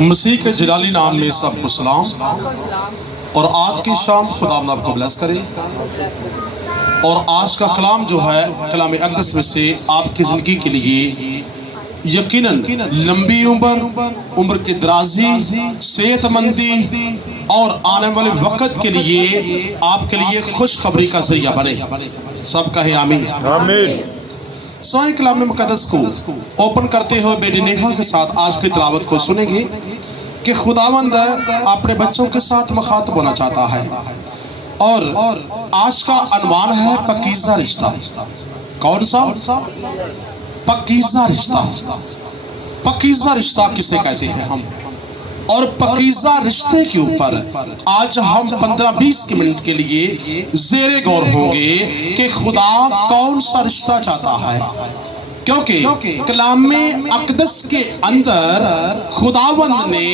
مسیح کے جلالی نام میں سب کو سلام، اور آج کی شام خدا آپ کو بلیس کرے۔ اور آج کا کلام جو ہے کلام اقدس میں سے آپ کی زندگی کے لیے یقیناً لمبی عمر کی درازی، صحت مندی اور آنے والے وقت کے لیے آپ کے لیے خوشخبری کا ذریعہ بنے۔ سب کہیں آمین۔ سوائے کلام مقدس کو اوپن کرتے ہوئے بیٹی نیہا کے ساتھ آج کی تلاوت کو سنیں گے کہ خداوند اپنے بچوں کے ساتھ مخاطب ہونا چاہتا ہے، اور آج کا عنوان ہے پاکیزہ رشتہ۔ کون سا؟ پاکیزہ رشتہ۔ پاکیزہ رشتہ کسے کہتے ہیں ہم؟ اور پاکیزہ رشتے کے اوپر آج ہم 15-20 منٹ کے لیے زیر غور ہوں گے کہ خدا کون سا رشتہ چاہتا ہے، کیونکہ کلام اقدس کے اندر خداوند نے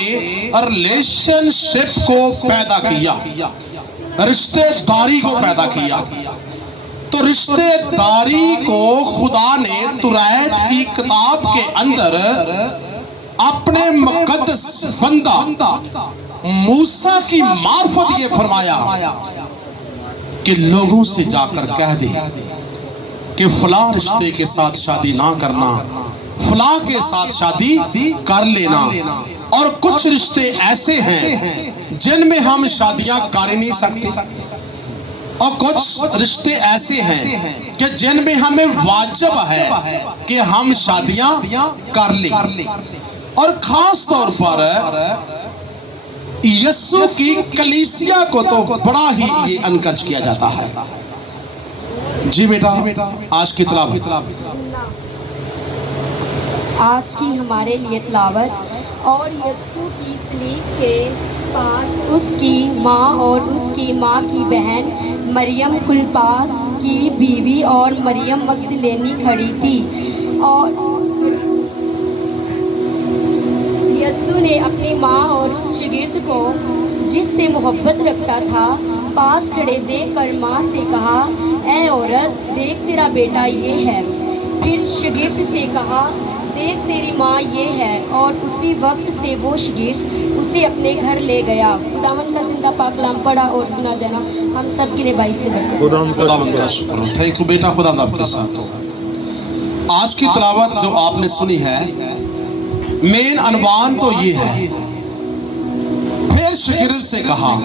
ریلیشن شپ کو پیدا کیا، رشتے داری کو پیدا کیا۔ تو رشتے داری کو خدا نے توریت کی کتاب کے اندر اپنے مقدس بندہ موسیٰ کی معرفت یہ فرمایا کہ لوگوں سے جا کر کہہ دے کہ فلاں رشتے کے ساتھ شادی نہ کرنا، فلاں کے ساتھ شادی کر لینا۔ اور کچھ رشتے ایسے ہیں جن میں ہم شادیاں کر نہیں سکتے، اور کچھ رشتے ایسے ہیں کہ جن میں ہمیں واجب ہے کہ ہم شادیاں کر لیں۔ اور خاص طور پر یسوع کی کلیسیا کو تو بڑا ہی یہ انکرج کیا جاتا ہے۔ جی بیٹا، آج کی تلاوت۔ آج کی ہمارے لیے تلاوت، اور یسوع کی صلیب کے پاس اس کی ماں اور اس کی ماں کی بہن مریم کلپاس کی بیوی اور مریم مگدلینی کھڑی تھی، اور یسوع نے اپنی ماں اور اس شاگرد کو جس سے محبت رکھتا تھا پاس کھڑے دیکھ کر ماں سے کہا، اے عورت، دیکھ تیرا بیٹا یہ ہے۔ پھر شاگرد سے کہا، دیکھ تیری ماں یہ ہے۔ اور اسی وقت سے وہ شاگرد اسے اپنے گھر لے گیا۔ خداوند کا زندہ پاک کلام پڑھا اور سنا جانا ہم سب کی نبائی سے برکت۔ خداوند کا شکر ہو۔ تھینک یو بیٹا، خدا آپ کے ساتھ ہو۔ آج کی تلاوت جو آپ نے سنی ہے، مین عنوان تو یہ ہے، پھر شاگرد سے کہا۔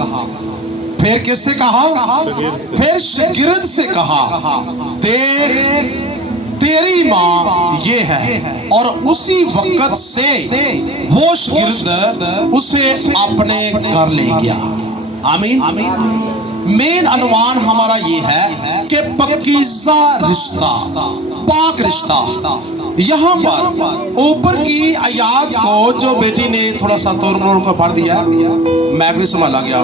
پھر کس سے کہا؟ پھر شاگرد سے کہا، دیکھ تیری ماں یہ ہے۔ اور اسی وقت سے وہ شاگرد اسے اپنے گھر لے گیا۔ آمین۔ مین عنوان ہمارا یہ ہے کہ پاکیزہ رشتہ، پاک رشتہ۔ یہاں پر اوپر کی آیات کو جو بیٹی نے تھوڑا سا طور مور کو پڑھ دیا، میں بھی سنبھالا گیا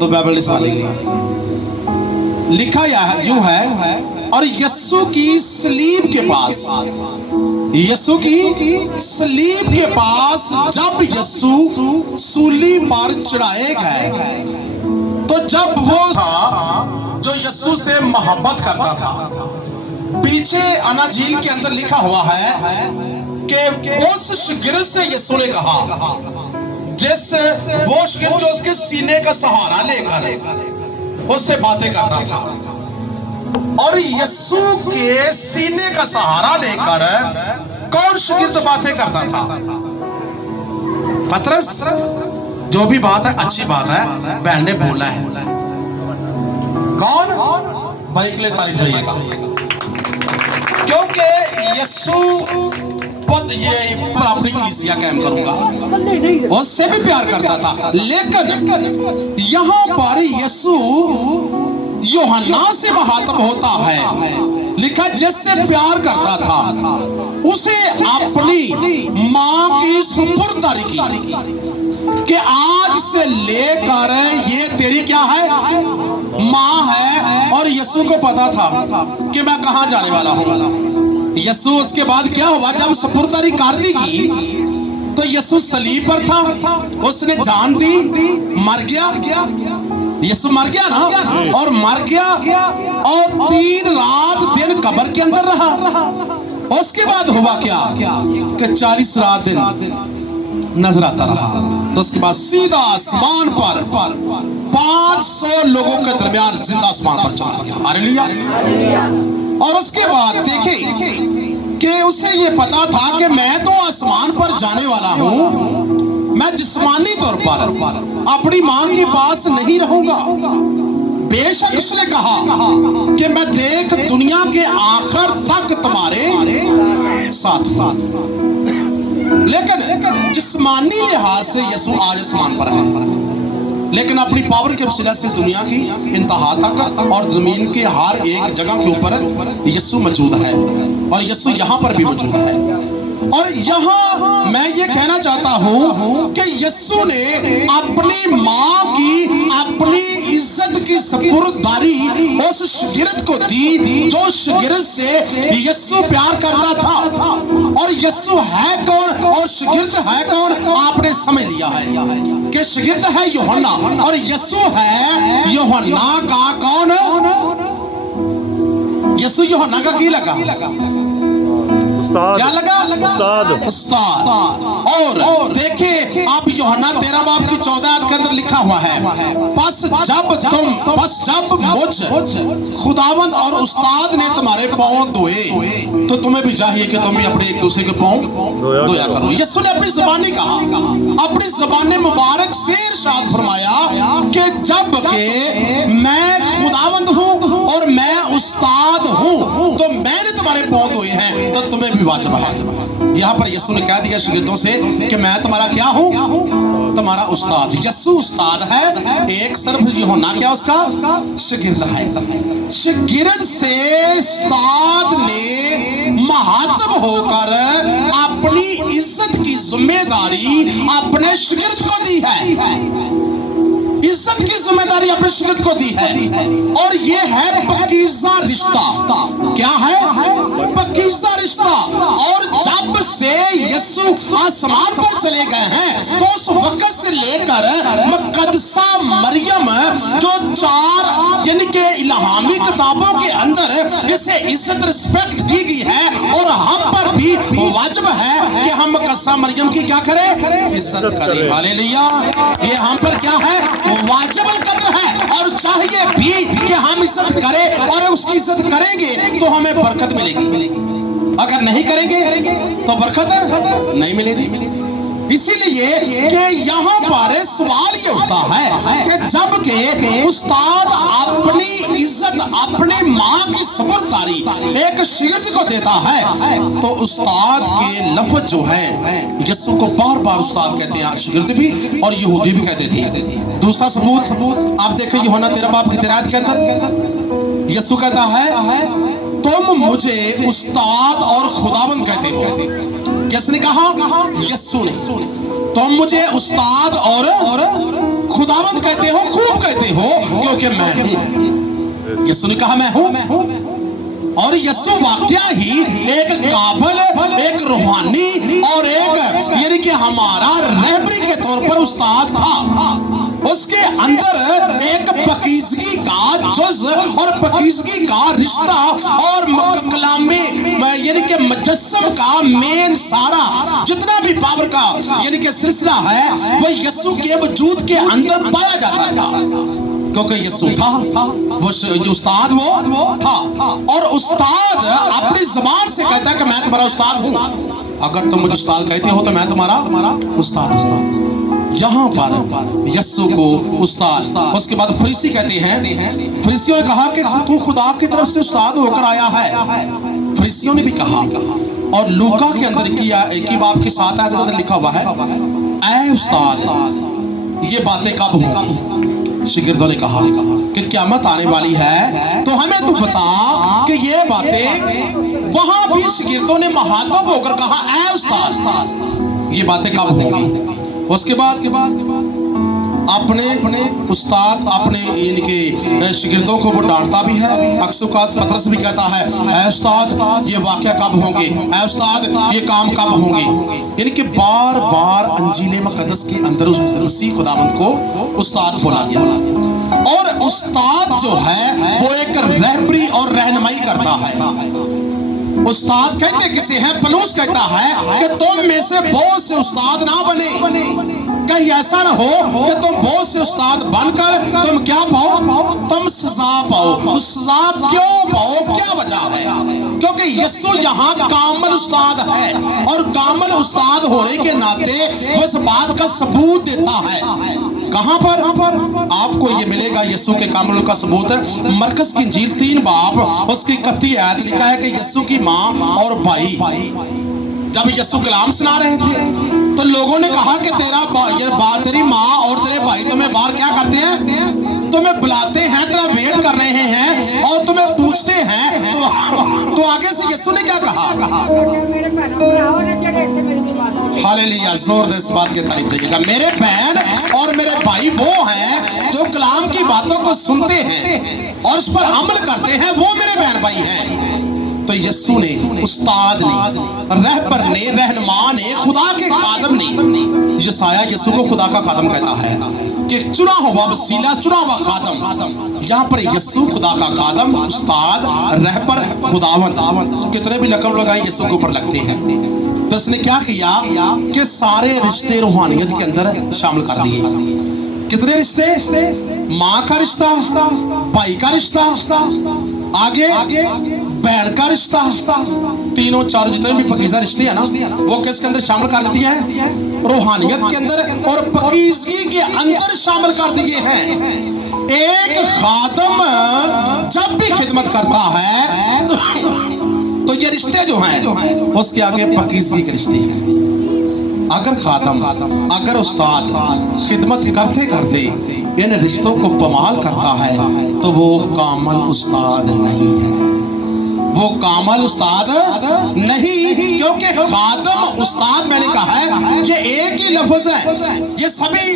تو بائبل نہیں سنبھالی گئی۔ لکھا یوں ہے، اور یسوع کی صلیب کے پاس، یسوع کی صلیب کے پاس جب یسوع سولی پر چڑھائے گئے، تو جب وہ تھا جو یسوع سے محبت کرتا تھا، پیچھے اناجیل کے اندر لکھا ہوا ہے کہ اس شاگرد سے یسوع نے کہا، جس وہ شاگرد جو اس کے سینے کا سہارا لے کر اس سے باتیں کرتا تھا، اور یسوع کے سینے کا سہارا لے کر کون شاگرد باتیں کرتا تھا؟ پترس۔ جو بھی بات ہے اچھی بات ہے، بہن نے بولا ہے۔ کون؟ بھائی کے لیے تعریف چاہیے گا، کیونکہ یسوع پر اپنی کلیسیا قائم کروں گا، اس سے بھی پیار کرتا تھا۔ لیکن یہاں پر یسوع یوحنا سے مخاطب ہوتا ہے، لکھا جس سے پیار کرتا تھا اسے اپنی ماں کی سپرداری کی کہ آج سے لے کر یہ تیری کیا ہے؟ ماں ہے۔ اور یسوع کو پتا تھا کہ میں کہاں جانے والا ہوں۔ یسوع اس کے بعد کیا ہوا؟ جب سپرداری کر دی گئی تو یسوع صلیب پر تھا، اس نے جان دی، مر گیا۔ یسوع مر گیا نا، اور مر گیا اور 3 رات دن قبر کے اندر رہا۔ اس کے بعد ہوا کیا کہ 40 رات دن नजर आता रहा। तो उसके बाद सीधा आसमान पर 500 लोगों के दरमियान जिंदा आसमान पर चला गया। हालेलुया। और उसके बाद देखिए कि उसे ये पता था कि मैं तो आसमान पर जाने वाला हूं, मैं जिस्मानी तौर पर अपनी मां के पास नहीं रहूंगा। बेशक उसने कहा कि मैं देख दुनिया के आखिर तक तुम्हारे साथ, लेकिन जिस्मानी लिहाज से यीशु आज आसमान पर है, लेकिन अपनी पावर के वसीला से दुनिया की इंतहा तक और जमीन के हर एक जगह के ऊपर यीशु मौजूद है, और यीशु यहाँ पर भी मौजूद है। और यहाँ मैं ये कहना चाहता हूँ कि यीशु ने अपनी माँ की अपनी इज्जत की सपुर्ददारी उस शागिर्द को दी जो शागिर्द से यीशु प्यार करता था। और यीशु है कौन और शागिर्द है कौन, आपने समझ लिया है कि शागिर्द है यूहन्ना और यीशु है यूहन्ना का कौन। यीशु यूहन्ना का की लगा, क्या लगा? उस्ताद। और देखिए आप यूहन्ना 13 बाब की 14 के अंदर लिखा हुआ है, बस जब मुझ खुदावंद और उस्ताद ने तुम्हारे पांव धोए तो तुम्हें भी चाहिए कि तुम भी अपने एक दूसरे के पांव धोया करो। यीशु ने अपनी ज़बानी कहा, अपनी ज़बान मुबारक से इरशाद फरमाया कि जब के मैं खुदावंद हूँ और मैं उस्ताद हूँ तो मैंने तुम्हारे पांव धोए हैं तो तुम्हें भी वाजिब है। यहाँ पर यीशु ने कह दिया शागिर्दों से कि मैं तुम्हारा क्या हूँ, तुम्हारा उस्ताद। यीशु उस्ताद है, एक सिर्फ यूहन्ना क्या उसका शागिर्द है। शागिर्द से उस्ताद ने महात्म होकर अपनी इज्जत की जिम्मेदारी अपने शागिर्द को दी है, इज्जत की जिम्मेदारी अपने शागिर्द को दी है। और ये है पकीज़ा रिश्ता। क्या है? पकीज़ा रिश्ता। और जब से यीशु आसमान पर चले गए हैं तो उस वक्त से लेकर मुक़द्दसा मरियम जो 4 यानी कि इल्हामी किताबों के अंदर इसे इज्जत रिस्पेक्ट दी गई है, और हम पर भी वाजिब है कि हम मुक़द्दसा मरियम की क्या करें, इज्जत करें। हालेलुया। ये हम पर क्या है, वाजिब कदर है, और चाहिए भी कि हम इज्जत करें, और उसकी इज्जत करेंगे तो हमें बरकत मिलेगी, अगर नहीं करेंगे तो बरकत नहीं मिलेगी। इसीलिए कि यहाँ पर सवाल ये उठता है कि जब के उस्ताद अपनी इज्जत अपनी माँ की सपुर्ददारी एक शागिर्द को देता है तो उस्ताद के लफ्ज जो है यीशु को बार बार उस्ताद कहते हैं, शागिर्द भी और यहूदी भी कहते थे। दूसरा सबूत आप देखें यूहन्ना 13 बाब की 13 के अंदर यीशु कहता है तुम मुझे उस्ताद और खुदावंद कहते हो। किसने कहा? यीशु ने। तुम मुझे उस्ताद और खुदावंद कहते हो, खूब कहते हो क्योंकि मैं हूं। यीशु ने कहा मैं हूं। और यीशु वाकया ही एक काबिल, एक रूहानी और एक यानी कि हमारा रहबरी के तौर पर उस्ताद था। उसके अंदर एक पकीज़गी का जुज़ और पकीज़गी का रिश्ता और कलामे यानी कि मुजस्सम का मेन सारा जितना भी पावर का यानी कि सिलसिला है वो यीशु के वजूद के अंदर पाया जाता था, क्योंकि यीशु था, वो उस्ताद वो था। और उस्ताद अपनी ज़बान से कहता है कि मैं तुम्हारा उस्ताद हूँ। अगर तुम मुझे उस्ताद कहते हो तो मैं तुम्हारा उस्ताद हूँ। यहाँ पर यीशु को उस्ताद। उसके बाद फरीसी कहते हैं, फरीसियों ने कहा कि तू खुदा की तरफ से उस्ताद होकर आया है। फरीसियों ने भी कहा, और लूका के अंदर एक ही बाब के 7 आयत के अंदर लिखा हुआ है, ऐ उस्ताद ये बातें कब होंगी? शागिर्दों ने कहा कि क़यामत आने वाली है तो हमें तू बता कि ये बातें। वहां भी शागिर्दों ने महात्म होकर कहा ऐ उस्ताद ये बातें कब होंगी? उसके बाद अपने उस्ताद अपने इनके शागिर्दों को वो डांटता भी है। अक्सर पतरस भी कहता है ऐ उस्ताद ये वाक़या कब होंगे, ऐ उस्ताद ये काम कब होंगे। यानी कि बार बार अंजील मुक़द्दस के अंदर उस मसीह खुदावंद को उस्ताद बोला गया। और उस्ताद जो है वो एक रहबरी और रहनुमाई करता है। उस्ताद कहते किसे हैं? पलूस कहता है कि तुम में से बहुत से उस्ताद ना बने, कहीं ऐसा ना हो कि तुम बहुत से उस्ताद बनकर तुम क्या पाओ? तुम सजा पाओ। सजा क्यों पाओ? क्या वजह है? क्योंकि यीशु यहाँ कामिल उस्ताद है, और कामिल उस्ताद होने के नाते वो इस बात का सबूत देता है। कहां पर? आपको ये मिलेगा यीशु के कामिल का सबूत है मरकस की इंजील 3 बाब उसकी 31 आयत लिखा है कि यीशु की माँ और भाई जब यीशु कलाम सुना रहे थे तो लोगों ने कहा कि तेरी माँ और तेरे भाई तुम्हें बाहर क्या करते हैं? तुम्हें बुलाते हैं, तेरा वेट कर रहे हैं और तुम्हें पूछते हैं। तो आगे से यीशु ने क्या कहा? हालेलुया, जोर दे इस बात की तारीफ कीजिएगा। मेरे बहन और मेरे भाई वो हैं जो कलाम की बातों को सुनते हैं और उस पर अमल करते हैं, वो मेरे बहन भाई हैं। तो यीशु ने, उस्ताद ने, रहबर ने, रहनुमा ने, खुदा के खादम ने, यशाया यीशु को खुदा का खादम कहता है कि चुना हुआ वसीला, चुना हुआ खादम। यहाँ पर यीशु खुदा का खादम, उस्ताद, रहबर, खुदावंद, कितने भी लक़ब लगाए यीशु के ऊपर लगते हैं। तो इसने क्या किया कि सारे रिश्ते रूहानियत के अंदर शामिल कर दिए। कितने रिश्ते? माँ का रिश्ता, भाई का रिश्ता, आगे बहन का रिश्ता, तीनों चार जितने भी पकीज़ा रिश्ते हैं ना, वो किसके अंदर शामिल कर दिए हैं? रूहानियत के अंदर और पकीज़गी के अंदर शामिल कर दिए हैं। एक खादम जब भी खिदमत करता है तो ये रिश्ते जो हैं उसके आगे पकीज़गी के रिश्ते हैं। अगर खादम, अगर उस्ताद खिदमत करते करते इन रिश्तों को पमाल करता है तो वो कामिल उस्ताद नहीं है, वो कामिल उस्ताद नहीं। क्योंकि खादम उस्ताद मैंने कहा है ये एक ही लफ्ज है, ये सभी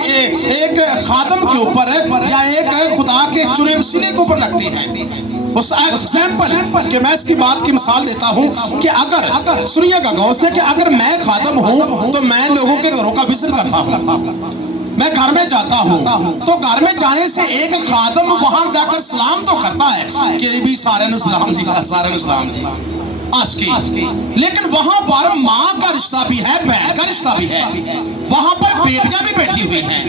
एक खादम के ऊपर या एक खुदा के चुने वसीले के ऊपर लगते हैं। उस एग्जाम्पल कि मैं इसकी बात की मिसाल देता हूँ कि अगर सुनिएगा गौर से कि अगर मैं खादम हूँ तो मैं लोगों के घरों का विजिट करता हूँ, मैं घर में जाता हूँ तो घर में जाने से एक खादम वहां जाकर सलाम तो करता है कि भी सारे नु सलाम जी, सारे नु सलाम जी, आस्की। लेकिन वहां पर माँ का रिश्ता भी है, बहन का रिश्ता भी है, वहां पर बेटियां भी बैठी हुई हैं,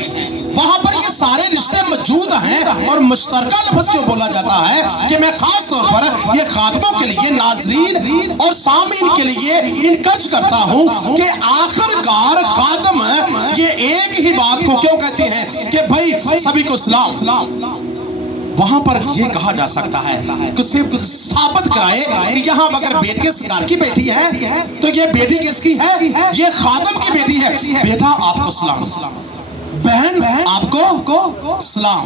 वहां पर ये सारे रिश्ते मौजूद हैं। और मुश्तरका लफ्ज क्यों बोला जाता है कि मैं खास तौर पर ये खादमों के लिए, नाज़रीन और सामीन के लिए इनकरेज करता हूं कि आखिरकार खादम ये एक ही बात को क्यों कहते हैं कि भाई सभी को सलाम। वहां पर यह कहा जा सकता है कि सिर्फ साबित कराए कि यहाँ अगर बेटी सरकार की बेटी है तो ये बेटी किसकी है? ये खादम की बेटी है। बेटा आपको सलाम, बहन आपको सलाम।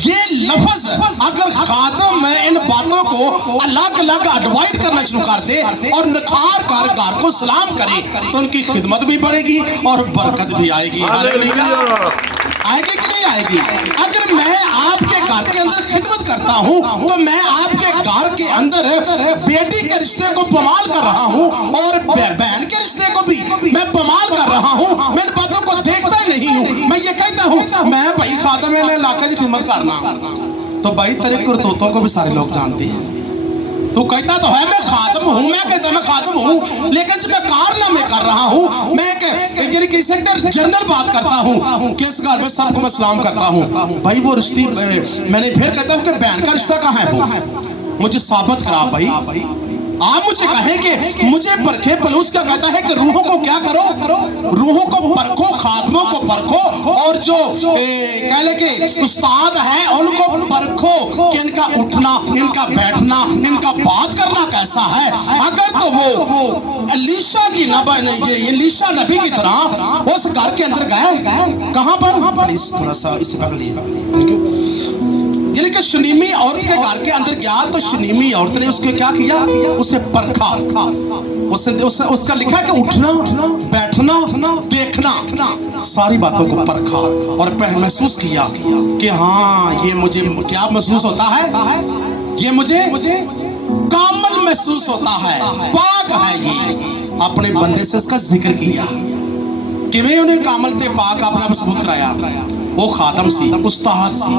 ये लफ्ज अगर खादम इन बातों को अलग अलग एडवाइड करना शुरू कर दे और निखार कर घर को सलाम करे तो उनकी खिदमत भी बढ़ेगी और बरकत भी आएगी। आएगी कि नहीं आएगी? अगर मैं आपके घर के अंदर खिदमत करता हूँ तो मैं आपके घर के अंदर बेटी के रिश्ते को पमाल कर रहा हूँ और बहन के रिश्ते को भी मैं पमाल कर रहा हूँ। मैं इन बातों को देखता ही नहीं हूँ, मैं ये कहता हूँ मैं भाई खादम ने इलाके की खिदमत करना, तो भाई तेरे करतूतों को भी सारे लोग जानते हैं। तू कहता तो है मैं खादम हूँ, मैं कहता मैं खादम हूँ, लेकिन जब मैं कारनामे कर रहा हूँ, मैं जनरल बात करता हूँ कि इस घर में सबको मैं सलाम करता हूँ, भाई वो रिश्ते मैंने फिर कहता हूँ कि बहन का रिश्ता कहाँ है? वो मुझे साबित करा भाई। आप मुझे कहें कि मुझे परखे, पलूस क्या कहता है कि रूहों को क्या करो? रूहों को परखो, खादमों को परखो, और जो कह ले कि उस्ताद है उनको परखो कि इनका उठना, इनका बैठना, इनका बात करना कैसा है। अगर तो वो एलीशा नबी की तरह उस घर के अंदर गए, कहां पर? थोड़ा सा इस यानी कि शनीमी औरत के घर के अंदर गया तो शनीमी औरत ने उसके क्या किया? उसे परखा, उसका लिखा कि उठना, बैठना, देखना, सारी बातों को परखा और महसूस किया कि हाँ ये मुझे क्या महसूस होता है? ये मुझे कामिल महसूस होता है, पाक है ये। अपने बंदे से उसका जिक्र किया, ਕਿਵੇਂ ਉਹਨੇ ਕਾਮਲ ਤੇ ਪਾਕ ਆਪਣਾ ਸਬੂਤ ਕਰਾਇਆ? ਉਹ ਖਾਤਮ ਸੀ, ਉਸਤਾਦ ਸੀ,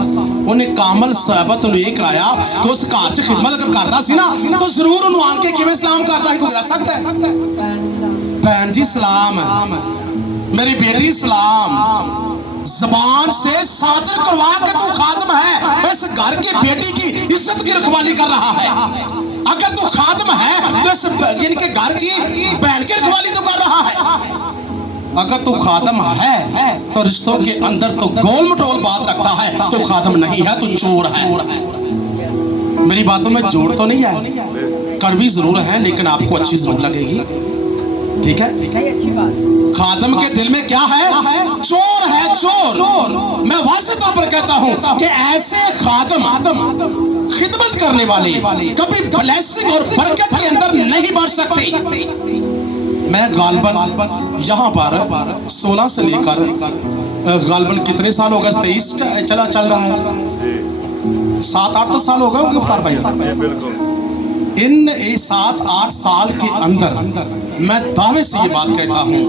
ਉਹਨੇ ਕਾਮਲ ਸਾਬਤ ਨੂੰ ਇਹ ਕਰਾਇਆ ਕਿ ਉਸ ਘਰ 'ਚ ਖਿਦਮਤ ਅਗਰ ਕਰਦਾ ਸੀ ਨਾ ਤਾਂ ਜ਼ਰੂਰ ਉਹਨੂੰ ਆਣ ਕੇ ਕਿਵੇਂ ਸਲਾਮ ਕਰਦਾ ਸੀ, ਕੋਈ ਦੱਸ ਸਕਦਾ ਹੈ? ਭੈਣ ਜੀ ਸਲਾਮ, मेरी बेटी सलाम, जबान से सादर करवा के तू खादम है, इस घर की बेटी की इज्जत की रखवाली कर रहा है। अगर तू खादम है तो इस इनके घर की बहन की रखवाली तो कर रहा है। अगर तू खादम है तो रिश्तों के अंदर तो गोल मटोल बात रखता है, तो खादम नहीं है, तू चोर है। मेरी बातों में जोड़ तो नहीं है, कड़वी जरूर है लेकिन आपको अच्छी जरूर लगेगी, ठीक है? अच्छी बात। खादम के दिल में क्या है? चोर है, चोर। मैं वाज़ेह तौर पर कहता हूं कि ऐसे खादम खिदमत करने वाले कभी ब्लेसिंग और बरकत के अंदर नहीं बढ़ सकते। मैं गालबन यहाँ पर 16 से लेकर गालबन कितने साल हो गए, 23 चल रहा है, 7-8 तो साल हो गए गिरफ्तार भाई। इन 7-8 साल के अंदर मैं दावे से ये बात कहता हूँ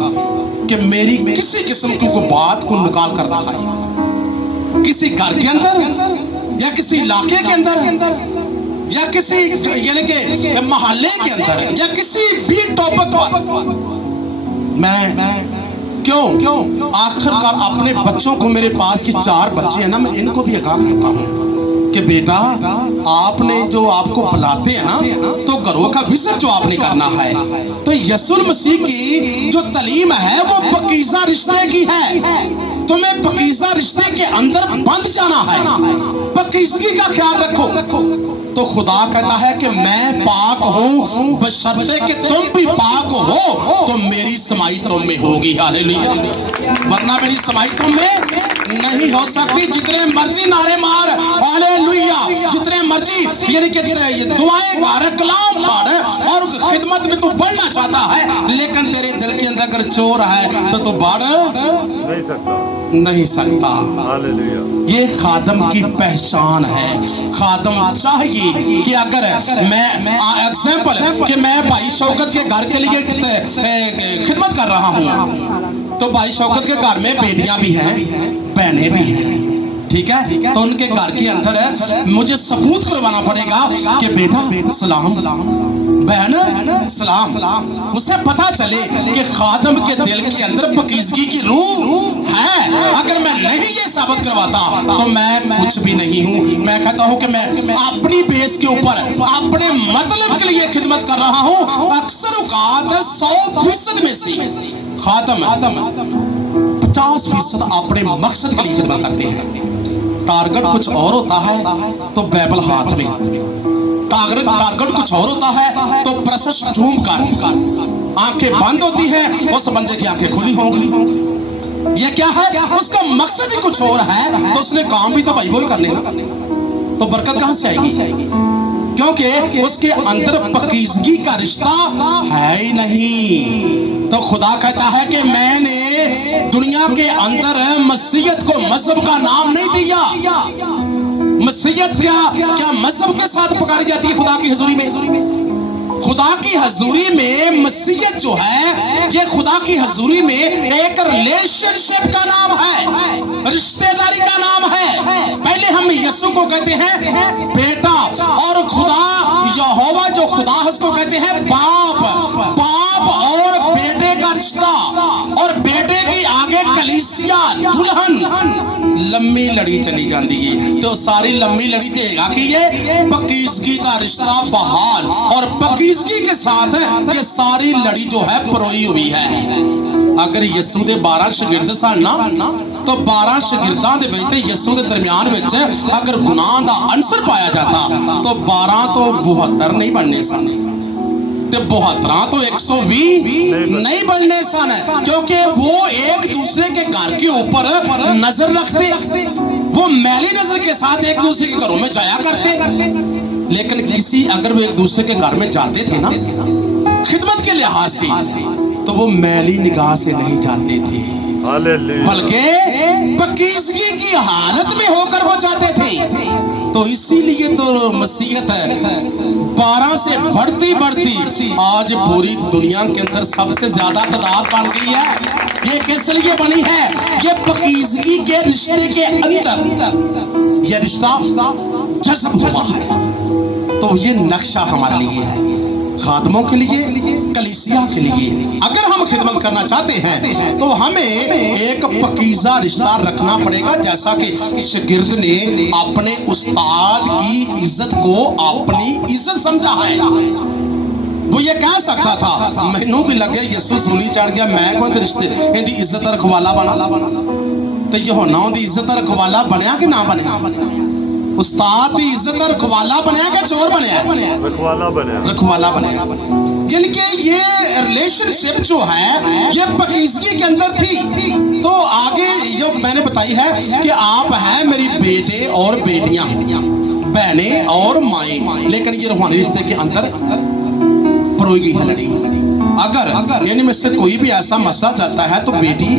कि मेरी किसी किस्म की कोई बात को निकाल कर रखा है, किसी घर के अंदर या किसी इलाके के अंदर या किसी यानी कि मोहल्ले के अंदर या किसी भी टॉपिक पर मैं क्यों आखिरकार अपने बच्चों को, मेरे पास की 4 बच्चे हैं ना, मैं इनको भी आगाह करता हूँ कि बेटा आपने जो आपको बुलाते हैं ना तो घरों का विजिट जो आपने करना है, तो यीशु मसीह की जो तालीम है वो पकीज़ा रिश्ते की है। तुम्हें पकीज़ा रिश्ते के अंदर बंद जाना है, पकीज़गी का ख्याल रखो। तो खुदा कहता है कि मैं पाक हूँ बशर्ते कि तुम भी पाक हो, तो मेरी समाई तुम में होगी। हालेलुया, वरना मेरी समाई तुम में नहीं हो सकती। जितने मर्जी नारे मार, हालेलुया, जितने मर्जी यानी कि दुआएं कर, कलाम पढ़ और खिदमत में तू बढ़ना चाहता है, लेकिन तेरे दिल के अंदर अगर चोर है तो तू बढ़ नहीं सकता। हालेलुया, ये खादम की पहचान है। खादम चाहिए कि अगर मैं एग्जाम्पल कि मैं भाई शौकत के घर के लिए खिदमत कर रहा हूँ, तो भाई शौकत के घर में बेटियां भी हैं, बहनें भी हैं, ठीक है? तो उनके घर के अंदर मुझे सबूत करवाना पड़ेगा कि बेटा सलाम, बहन सलाम, उसे पता चले कि खादम के दिल के अंदर पकीज़गी की रूह है। अगर मैं नहीं ये साबित करवाता तो मैं कुछ भी नहीं हूँ। मैं कहता हूँ कि मैं अपनी बेस के ऊपर अपने मतलब के लिए खिदमत कर रहा हूँ। अक्सर औकात 100% में से खादम 50% अपने मकसद के लिए खिदमत करते हैं। टारगेट कुछ और होता है तो बाइबल हाथ में, टारगेट कुछ और होता है तो प्रशस्त ढूंढ कर आंखें बंद होती हैं, उस बंदे की आंखें खुली होंगी। ये क्या है? उसका मकसद ही कुछ और है, तो उसने काम भी तो भाई वही करने ना, तो बरकत कहां से आएगी? क्योंकि उसके अंदर पकीज़गी का रिश्ता है ही नहीं। तो खुदा कहता है कि मैंने दुनिया के अंदर मसीहत को मजहब का नाम नहीं दिया। मसीहत क्या मजहब के साथ पुकारी जाती है खुदा की हजूरी में? खुदा की हजूरी में मसीहत जो है, ये खुदा की हजूरी में एक रिलेशनशिप का नाम है, रिश्तेदारी का नाम है। पहले हम यीशु को कहते हैं बेटा, और खुदा यहोवा जो खुदा है उसको कहते हैं बाप। बाप और बेटे का रिश्ता, और बेटे की आगे कलीसिया दुल्हन लंबी लड़ी चली जाती है। तो सारी लंबी लड़ी चलेगा कि ये पकीज़गी का रिश्ता बहाल, और पकीज़गी के साथ ये सारी लड़ी जो है परोई हुई है। अगर यीशु दे 12 शागिर्द सन ना, तो 12 शागिर्दां दे विच ते यीशु दे दरमियान विच अगर गुनाह दा अंसर पाया जाता तो 12 तो 72 नहीं बनने सन, ते 72 तो 120 नहीं बनने सन, क्योंकि वो एक दूसरे के घर के ऊपर नजर रखते, वो मैली नजर के साथ एक दूसरे के घरों में जाया करते। लेकिन किसी अगर वो एक दूसरे के घर में जाते थे ना खिदमत के लिहाज से, तो वो मैली निगाह से नहीं जाते थे, बल्कि पकीज़गी की हालत में होकर वो जाते थे। तो इसीलिए तो मसीहत 12 से बढ़ती बढ़ती आज पूरी दुनिया के अंदर सबसे ज्यादा तादाद बन गई है। ये किस लिए बनी है? ये पकीज़गी के रिश्ते के अंदर ये रिश्ता जज़्ब हुआ है। तो ये नक्शा हमारे लिए है, खादमों के लिए, कलीसिया के लिए। अगर हम खिदमत करना चाहते हैं तो हमें एक पकीज़ा रिश्ता रखना पड़ेगा, जैसा कि शागिर्द ने अपने उस्ताद की इज्जत को अपनी इज्जत समझा है। वो ये कह सकता था, मैनू भी लगे यीशु सूली चढ़ गया, मैं कोई रिश्ते इहदी इज्जत दा रखवाला बना। तो यूहन्ना दी इज्जत दा रखवाला बनया कि ना बनया? उस्ताद की इज्जत का रखवाला बनया कि चोर बनया? रखवाला बनया। यानी कि ये रिलेशनशिप जो है ये पकीज़गी के अंदर थी। तो आगे जो मैंने बताई है कि आप हैं मेरी बेटे और बेटियां, बहनें और माएं, लेकिन ये रूहानी रिश्ते के अंदर परोई गई है लड़ी। अगर यानी में से कोई भी ऐसा मसला चाहता है तो बेटी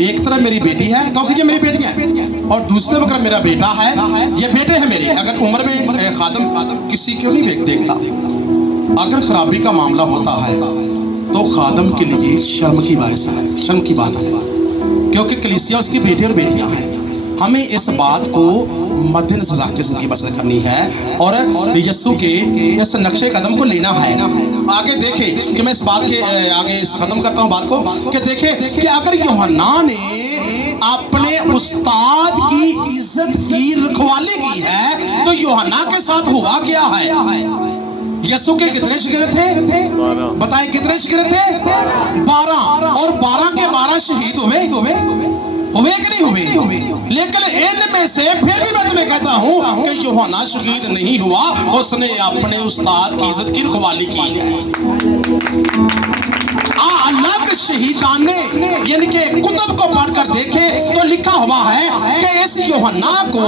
एक तरह मेरी बेटी है क्योंकि ये मेरी बेटी है, और दूसरे वक्त मेरा बेटा है, ये बेटे हैं मेरे। अगर उम्र में खादम किसी को नहीं देखता, अगर खराबी का मामला होता है तो खादम के लिए शर्म की बात है, शर्म की बात है, क्योंकि कलीसिया उसकी बेटे और बेटियां हैं। हमें इस बात को मद्देनजर रख के जिंदगी बसर करनी है और यीशु के इस नक्शे कदम को लेना है। आगे देखें कि मैं इस बात के आगे खत्म करता हूँ बात को, कि देखें कि अगर यूहन्ना ने अपने उस्ताद की इज्जत की रखवाली की है तो यूहन्ना के साथ हुआ क्या है? यीशु के कितने शागिर्द थे? बताए कितने शागिर्द थे? 12, और 12 के 12 शहीद हुए कि नहीं हुए? लेकिन इनमें से फिर भी मैं तुम्हें कहता हूं कि यूहन्ना शहीद नहीं हुआ, उसने अपने उस्ताद की इज्जत की रखवाली की है। अलग शहीदाने यानी कि कुतुब को पढ़कर देखे तो लिखा हुआ है कि इस यूहन्ना को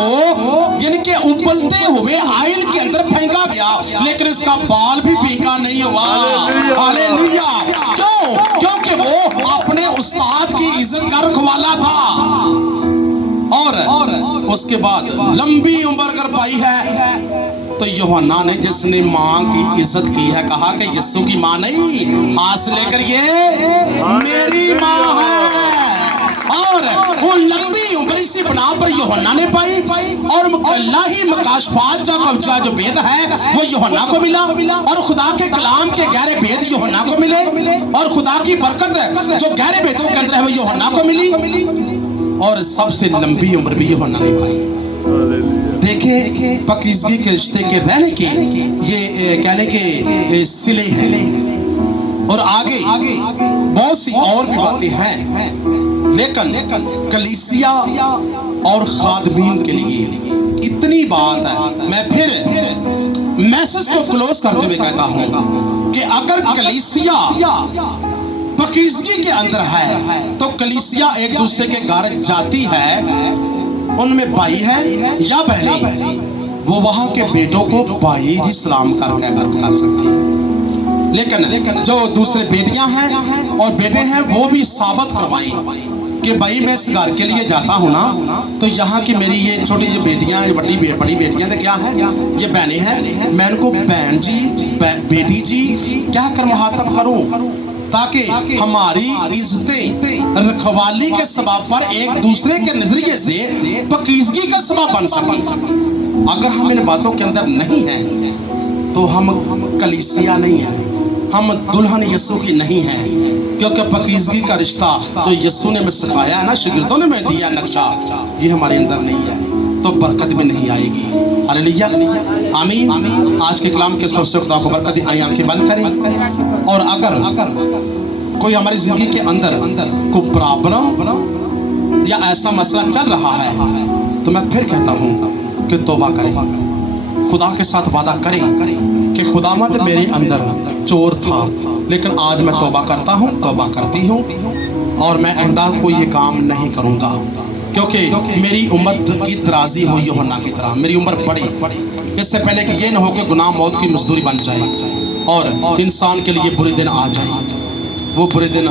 यानी कि उबलते हुए आयल के अंदर फेंका गया, लेकिन इसका बाल भी फीका नहीं हुआ। हालेलुया। क्यों? क्योंकि वो अपने उस्ताद की इज्जत का रखवाला था। और उसके बाद लंबी उम्र कर पाई है। तो यूहन्ना ने जिसने माँ की इज्जत की है, कहा कि यीशु की माँ नहीं, आज से लेकर ये मेरी माँ है। और वो लंबी उम्र इसी बना पर यूहन्ना ने पाई, और अल्लाही मकाशफात का जो भेद है वो यूहन्ना को मिला, और खुदा के कलाम के गहरे भेद यूहन्ना को मिले, और खुदा की बरकत जो गहरे भेदों के अंदर है वो यूहन्ना को मिली, और सबसे लंबी उम्र भी यूहन्ना ने पाई। देखे पकीज़गी के रिश्ते के रहने के ये कहने के सिले हैं, और आगे बहुत सी और भी बातें हैं, लेकिन कलीसिया और खादमीन के लिए इतनी बात है। मैं फिर मैसेज को क्लोज करते हुए कहता हूं कि अगर कलीसिया पकीज़गी के अंदर है तो कलीसिया एक दूसरे के घर जाती है, उनमें भाई है या बहनें, वो वहां के बेटों को भाई ही सलाम कर सकती है। लेकिन जो दूसरे बेटियां हैं और बेटे हैं वो भी साबित करवाएं कि भाई मैं इस घर के लिए जाता हूँ ना, तो यहाँ की मेरी ये छोटी जो बेटियां, ये बड़ी बेटियां तो क्या है, ये बहनें हैं, मैं उनको बहन जी, बेटी जी क्या कर मुहातब करूँ, ताकि हमारी इज्जतें रखवाली के सबब पर एक दूसरे के नजरिए से पकीज़गी का सबब बन सके। अगर हम इन बातों के अंदर नहीं हैं तो हम कलीसिया नहीं है, हम दुल्हन यीशु की नहीं है, क्योंकि पकीज़गी का रिश्ता जो यीशु ने हमें सिखाया है ना, शागिर्दों ने हमें दिया नक्शा, ये हमारे अंदर नहीं है तो बरकत भी नहीं आएगी। हालेलुया, आमीन। आज के कलाम के सबसे खुदा को बरकत दी। आइए आंखें बंद करें, और अगर कोई हमारी जिंदगी के अंदर कोई प्रॉब्लम या ऐसा मसला चल रहा है तो मैं फिर कहता हूँ कि तौबा करें, खुदा के साथ वादा करें कि खुदावंद मेरे अंदर चोर था, लेकिन आज मैं तौबा करता हूँ, तौबा करती हूँ, और मैं आइंदा कोई ये काम नहीं करूँगा, क्योंकि मेरी उम्र की तराजी हो यूहन्ना की तरह, मेरी उम्र बड़ी, इससे पहले कि ये न हो कि गुनाह मौत की मजदूरी बन जाए और इंसान के लिए बुरे दिन आ जाए, वो बुरे दिन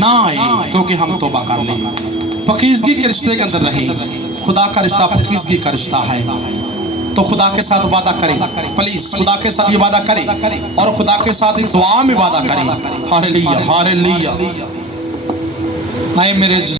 ना आए, क्योंकि हम तौबा कर लें। पाकीज़गी के रिश्ते के अंदर रहे। खुदा का रिश्ता पाकीज़गी का रिश्ता है, तो खुदा के साथ वादा करें, प्लीज खुदा के साथ ये वादा करें और खुदा के साथ एक दुआ में वादा करें। Hallelujah hallelujah. आए मेरे